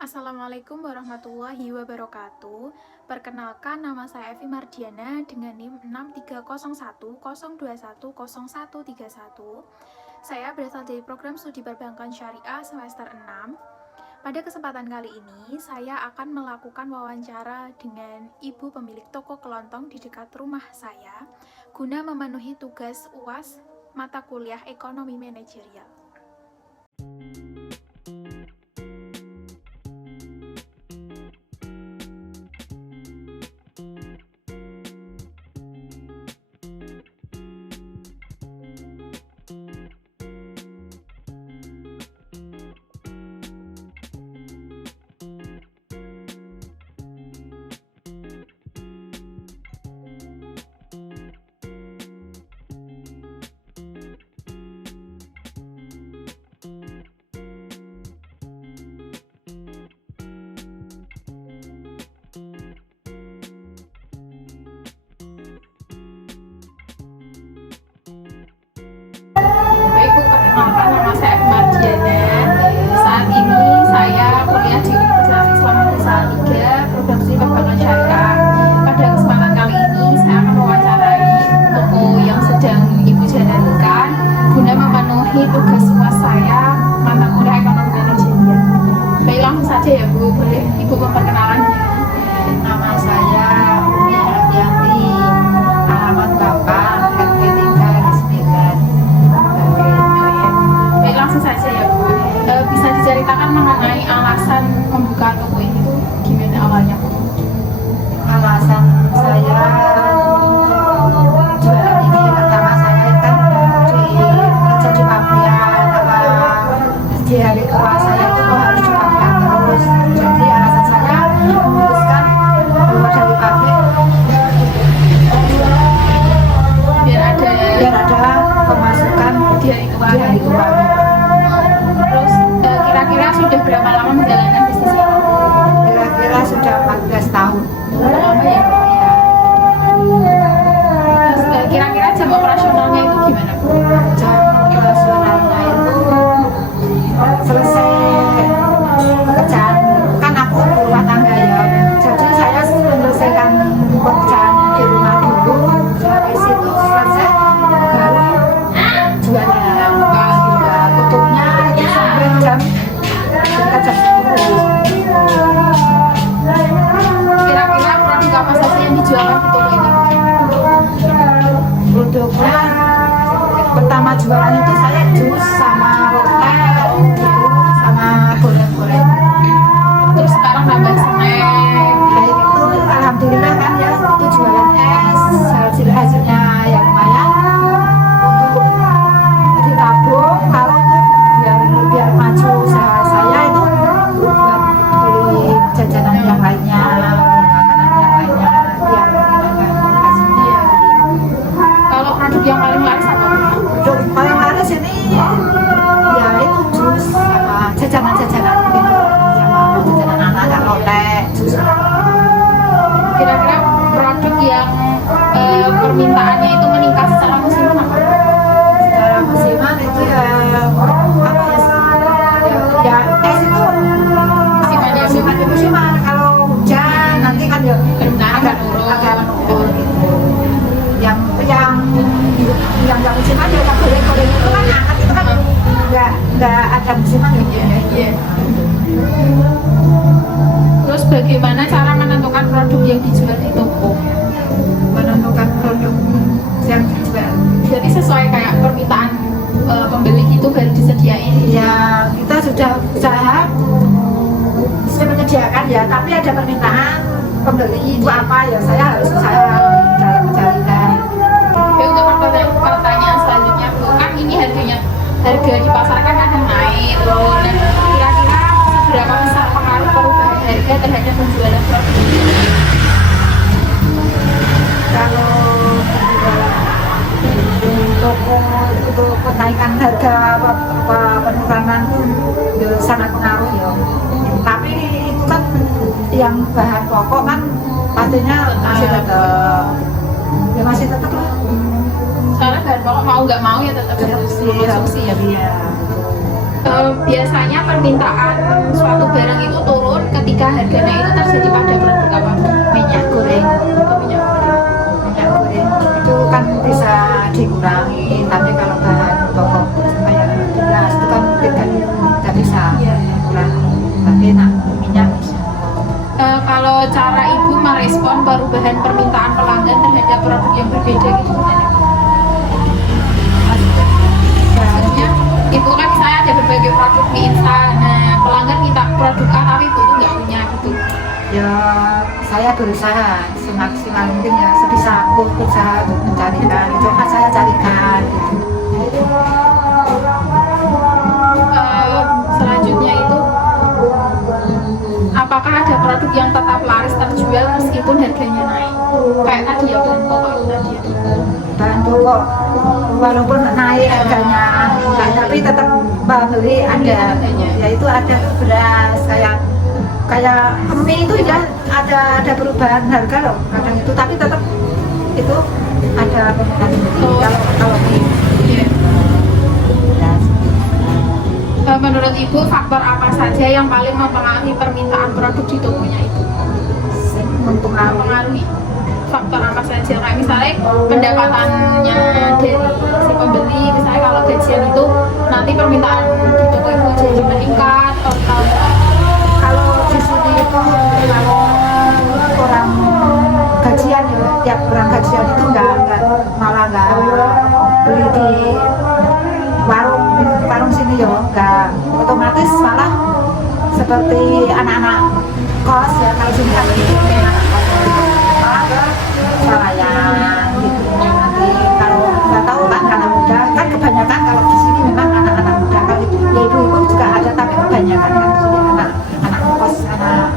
Assalamualaikum warahmatullahi wabarakatuh. Perkenalkan, nama saya Evi Mardiana dengan NIM 630102101131. Saya berasal dari program studi perbankan syariah semester 6. Pada kesempatan kali ini, saya akan melakukan wawancara dengan ibu pemilik toko kelontong di dekat rumah saya guna memenuhi tugas UAS mata kuliah ekonomi manajerial. Perkenalkan, nama saya Evi Mardiana. Saat ini saya kuliah di Universitas Islam Negeri Salatiga, program studi perbankan syariah. Pada kesempatan kali ini saya akan mewawancarai toko yang sedang ibu jalankan guna memenuhi tugas UAS saya mata kuliah ekonomi manajerial. Baik, langsung saja ya Bu, boleh Ibu memperkenalkan diri? Nama saya Umi Hadianti, alamat Bapak RT 3 Baik, langsung saja ya Bu. Bisa diceritakan mengenai alasan membuka toko ini tuh gimana awalnya Bu? Alasan saya jualan ini pertama saya kan kerja di pabrikan, di hari tua saya itu harus di pabrikan terus. Jadi alasan saya memutuskan keluar dari pabrik biar ada pemasukan Di hari di hari tua. Terus kira-kira sudah berapa lama menjalankan bisnis ini? Kira-kira sudah 14 tahun. Lama ya Bu? Ya. Terus kira-kira jam operasionalnya itu gimana Bu? Jam operasionalnya itu selesai pekerjaan, kan aku rumah tangga ya, jadi saya menyelesaikan pekerjaan di rumah dulu, habis itu selesai baru jualan. Tutupnya itu sampai jam sekitar jam 10. Kira-kira produk apa saja yang dijualkan di toko ini? Produknya pertama jualan itu saya jus sama lotek gitu, sama goreng-goreng. Terus sekarang nambah snack. Baik itu alhamdulillah kan ya, itu jualan es, hasilnya yang lumayan untuk ditabung, kalau itu biar maju usaha saya itu buat beli jajanan yang lainnya, beli makanan yang lainnya, biar nambah hasilnya. Kalau produk yang paling laris apa Bu? Untuk paling laris ini ya itu jus sama jajanan-jajanan gitu, sama jajanan anak dan lotek, jus. Kira-kira produk yang permintaannya itu meningkat secara musiman apa? Secara musiman itu ya apa ya es itu Musimannya Bu? musiman, kalau hujan nanti kan ya Agak turun. agak turun gitu. yang musiman ya yang goreng-goreng itu kan hangat, itu kan nggak ada musiman ya. Iya. Terus bagaimana cara menentukan produk yang dijual di toko? Menentukan produk yang dijual Jadi sesuai kayak permintaan pembeli gitu baru disediain. ya, kita sudah usaha sudah menyediakan ya, tapi ada permintaan pembeli itu apa ya, saya harus usaha mencarikan. Oke, untuk pertanyaan selanjutnya Bu, kan ini harga di pasar kan kadang naik turun, dan kira-kira seberapa besar pengaruh perubahan harga terhadap penjualan produk ini? Kalau toko untuk kenaikan harga apa penurunan ya sangat pengaruh ya, tapi itu kan yang bahan pokok kan pastinya masih tetap lah. Soalnya bahan pokok mau nggak mau ya tetap harus dikonsumsi ya. Iya. Biasanya permintaan suatu barang itu turun harganya itu terjadi pada produk apa? minyak goreng. Atau minyak goreng? Minyak goreng itu kan bisa dikurangi, tapi kalau bahan pokok kayak beras itu kan tidak bisa Iya. dikurangi. Tapi nak minyak bisa. Kalau cara ibu merespon perubahan permintaan pelanggan terhadap produk yang berbeda gitu gimana? Maksudnya ibu kan saya ada berbagai produk mie instan, nah pelanggan minta produk A tapi ibu tuh nggak punya gitu. Ya saya berusaha semaksimal mungkin ya, sebisa aku berusaha untuk mencarikan, itu kan saya carikan gitu. Selanjutnya itu apakah ada produk yang tetap laris terjual meskipun harganya naik? Kayak tadi ya bahan pokok itu tadi ya. Bahan pokok walaupun naik harganya enggak, tapi tetap membeli ada, yaitu ada beras kayak mie itu ya ada perubahan harga loh kadang itu, tapi tetap itu ada perubahan. Kalau mie Iya. beras. Menurut ibu faktor apa saja yang paling mempengaruhi permintaan produk di tokonya itu? Mempengaruhi faktor apa saja, kayak misalnya pendapatannya dari si pembeli, misalnya kalau gajian itu nanti permintaan di toko itu jadi meningkat atau Kalau di sini itu kalau orang gajian ya, tiap orang gajian itu malah nggak beli di warung sini ya, nggak otomatis malah seperti anak-anak kos ya, kalau sini kan anak kos malah ke pelayan gitu. Nanti kalau nggak tahu kan anak muda kan kebanyakan, kalau di sini memang anak-anak muda, kalau ya ibu-ibu juga ada, tapi kebanyakan kan di sini anak kos,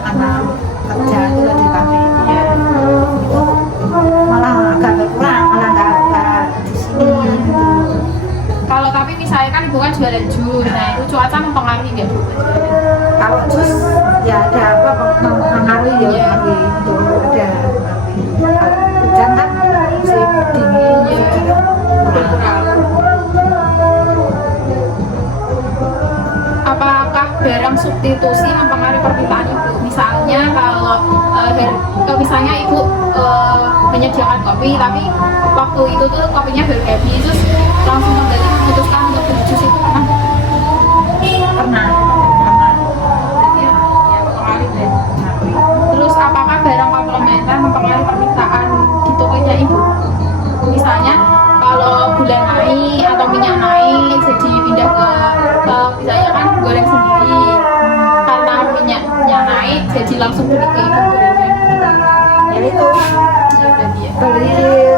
anak kerja itu di pabrik ya, itu malah agak berkurang, malah nggak di sini gitu. kalau tapi misalnya kan ibu kan jualan jus, nah itu cuaca mempengaruhi nggak bu? Kalau jus ya ada apa mengaruhi ya, Iya. mengaruhi itu ada mengaruhi. Kalau hujan kan musim dingin Iya. juga Berkurang. Apakah barang substitusi mempengaruhi permintaan ibu? Misalnya kalau misalnya ibu menyediakan kopi, tapi waktu itu tuh kopinya baru habis, terus langsung kembali memutuskan untuk beli jus itu pernah? pernah Berarti ya mempengaruhi deh. mengaruhi. Terus apakah barang komplementer mempengaruhi permintaan di tokonya ibu? Misalnya kalau gula naik atau minyak naik, jadi pindah ke misalnya kan goreng sendiri, karena minyaknya naik, jadi langsung beli ke ibu gorengnya. Ya itu Ya berarti ya. beli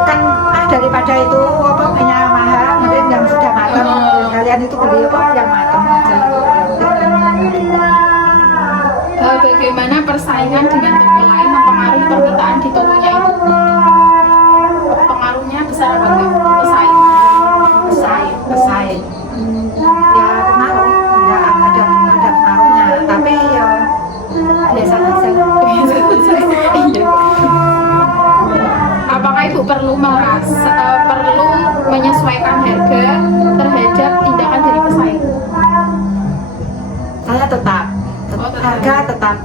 kan daripada itu apa minyak mahal, mungkin yang sudah matang. Kalian itu beli apa yang matang aja. Bagaimana persaingan dengan toko lain mempengaruhi permintaan di tokonya itu? Pengaruhnya besar apa enggak? Pesaing ya pengaruh, nggak ada pengaruhnya, tapi ya biasa aja. Iya. Apakah ibu perlu menyesuaikan harga terhadap tindakan dari pesaing? Saya tetap tetap. harga tetap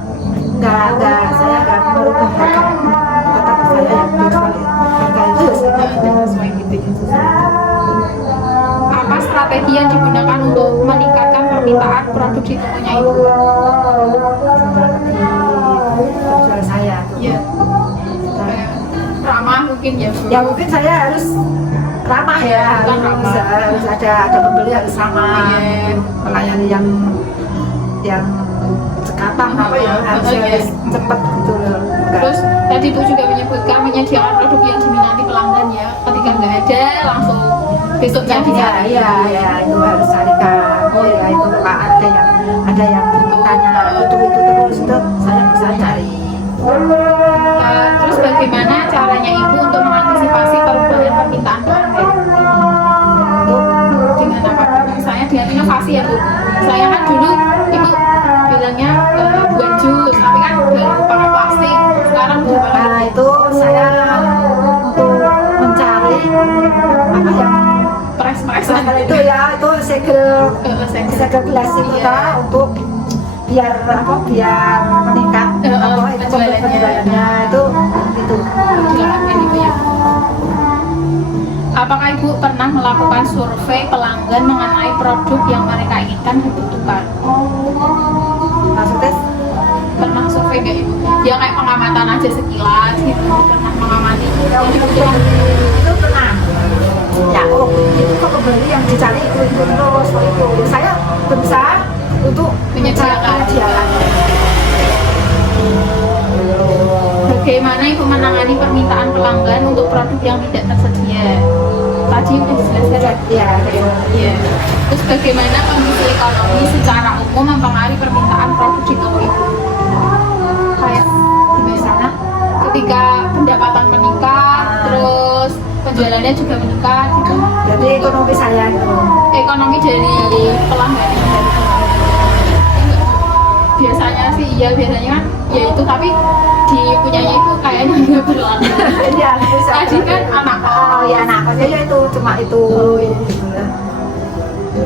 nggak saya nggak merubah harga, tetap saya yang dijual harga itu ya saya Sesuai gitu ya. Apa strategi yang digunakan untuk meningkatkan permintaan produk di tokonya ibu? jual saya tuh. Iya. Ramah mungkin ya bu. Ya mungkin saya harus ramah ya, Bukan ramah. harus ada pembeli, harus ramah, Iya. pelayan yang cekatan apa ya, harus Iya. cepet gitu loh. Terus tadi ibu juga menyebutkan menyediakan produk yang diminati pelanggan ya. Ketika nggak ada langsung besoknya dicari. ya itu harus carikan. Oh ya itu Pak, ada yang tanya itu terus itu saya bisa cari. Terus bagaimana caranya ibu untuk mengantisipasi perubahan permintaan pelanggan? Dengan apa? Misalnya dengan inovasi ya bu. Saya kan dulu ibu bilangnya buat jus, tapi kan baru pakai plastik. Sekarang udah pakai. Nah itu saya untuk mencari apa yang Press-pressan itu ya, itu segel gelas itu Iya. untuk biar meningkat dibayarnya itu dilakukan itu ya. Apakah Ibu pernah melakukan survei pelanggan mengenai produk yang mereka inginkan dan butuhkan? maksudnya Pernah survei nggak Ibu? Ya kayak pengamatan aja sekilas gitu, pernah mengamati yang dibutuhkan. itu pernah ya itu kok kembali yang dicari itu terus itu saya berusaha untuk Menyediakan. Bagaimana Ibu menangani permintaan pelanggan untuk produk yang tidak tersedia? Tadi sudah dijelaskan. ya Iya. Terus bagaimana kondisi ekonomi secara umum mempengaruhi permintaan produk di toko Ibu? Kayak misalnya ketika pendapatan meningkat, terus penjualannya juga meningkat gitu. jadi ekonomi saya itu Ekonomi dari pelanggan biasanya sih iya, biasanya kan ya itu, tapi di punyanya itu kayaknya nggak berlaku. iya bisa Tadi kan anak oh ya anak aja ya itu cuma itu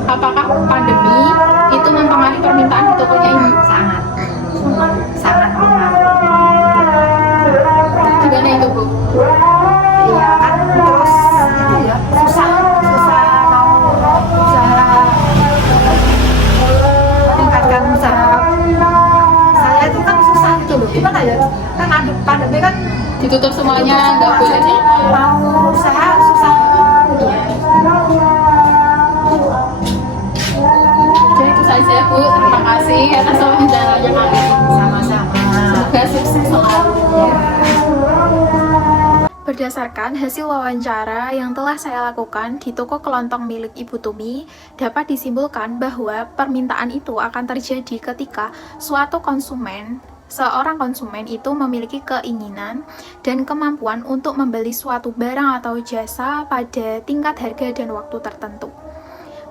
apakah pandemi itu mempengaruhi permintaan di tokonya ini? sangat sangat mempengaruhi. Gimana itu Bu? Iya kan terus itu ya susah mau usaha meningkatkan usaha saya itu kan susah gitu loh, gimana ya kan ada pandemi kan Ditutup semuanya, nggak boleh. jadi mau usaha susah gitu. Jadi itu saja Bu, terima kasih atas wawancaranya kali ini. Sama-sama. Semoga sukses selalu. Berdasarkan hasil wawancara yang telah saya lakukan di toko kelontong milik Ibu Tumi, dapat disimpulkan bahwa permintaan itu akan terjadi ketika seorang konsumen itu memiliki keinginan dan kemampuan untuk membeli suatu barang atau jasa pada tingkat harga dan waktu tertentu.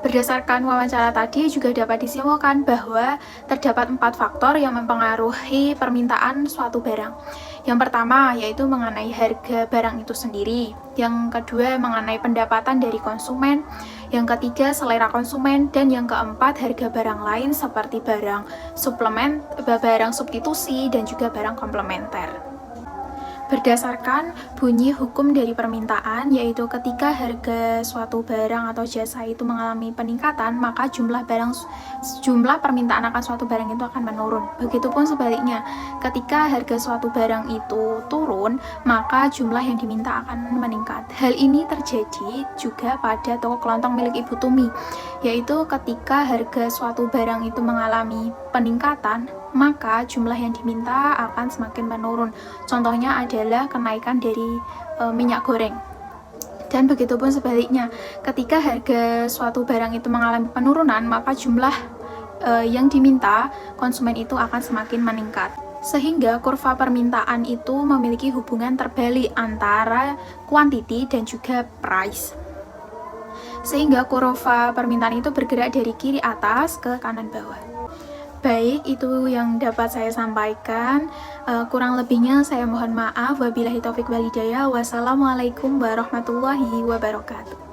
Berdasarkan wawancara tadi juga dapat disimpulkan bahwa terdapat 4 faktor yang mempengaruhi permintaan suatu barang. Yang pertama yaitu mengenai harga barang itu sendiri. Yang kedua mengenai pendapatan dari konsumen. Yang ketiga selera konsumen. Dan yang keempat harga barang lain seperti barang suplemen, barang substitusi, dan juga barang komplementer. Berdasarkan bunyi hukum dari permintaan, yaitu ketika harga suatu barang atau jasa itu mengalami peningkatan, maka jumlah permintaan akan suatu barang itu akan menurun. Begitupun sebaliknya, ketika harga suatu barang itu turun, maka jumlah yang diminta akan meningkat. Hal ini terjadi juga pada toko kelontong milik Ibu Tumi, yaitu ketika harga suatu barang itu mengalami peningkatan, maka jumlah yang diminta akan semakin menurun. Contohnya adalah kenaikan dari minyak goreng. Dan begitupun sebaliknya, ketika harga suatu barang itu mengalami penurunan, maka jumlah yang diminta konsumen itu akan semakin meningkat. Sehingga kurva permintaan itu memiliki hubungan terbalik antara quantity dan juga price. Sehingga kurva permintaan itu bergerak dari kiri atas ke kanan bawah. Baik, itu yang dapat saya sampaikan. Kurang lebihnya saya mohon maaf. Wabillahi taufik wal hidayah. Wassalamualaikum warahmatullahi wabarakatuh.